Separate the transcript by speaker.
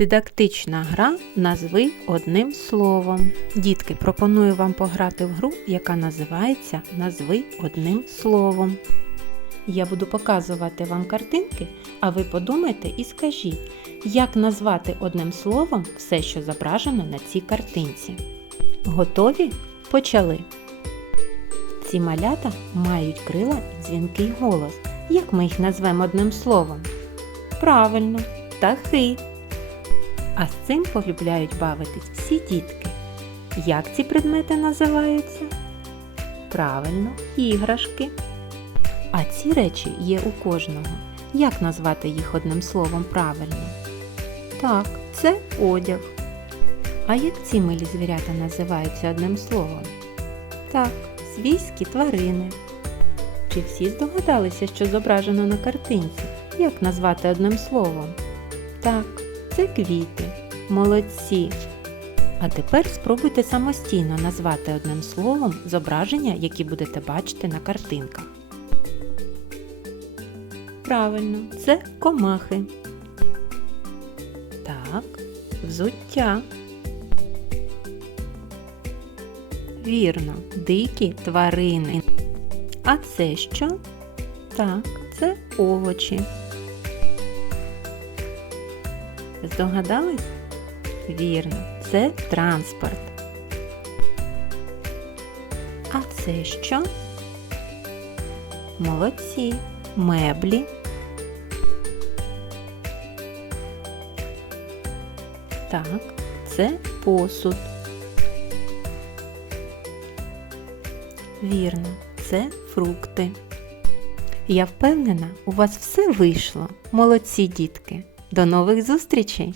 Speaker 1: Дидактична гра назви одним словом. Дітки, пропоную вам пограти в гру, яка називається Назви одним словом. Я буду показувати вам картинки, а ви подумайте і скажіть, як назвати одним словом все, що зображено на цій картинці. Готові? Почали. Ці малята мають крила і дзвінкий голос. Як ми їх назвемо одним словом? Правильно, птахи. А з цим полюбляють бавитись всі дітки. Як ці предмети називаються? Правильно, іграшки. А ці речі є у кожного. Як назвати їх одним словом правильно? Так, це одяг. А як ці милі звірята називаються одним словом? Так, свійські тварини. Чи всі здогадалися, що зображено на картинці? Як назвати одним словом? Так, це квіти. Молодці. А тепер спробуйте самостійно назвати одним словом зображення, які будете бачити на картинках. Правильно, це комахи. Так, взуття. Вірно, дикі тварини. А це що? Так, це овочі. Здогадались? Вірно, це транспорт. А це що? Молодці, меблі. Так, це посуд. Вірно, це фрукти. Я впевнена, у вас все вийшло. Молодці, дітки. До нових зустрічей!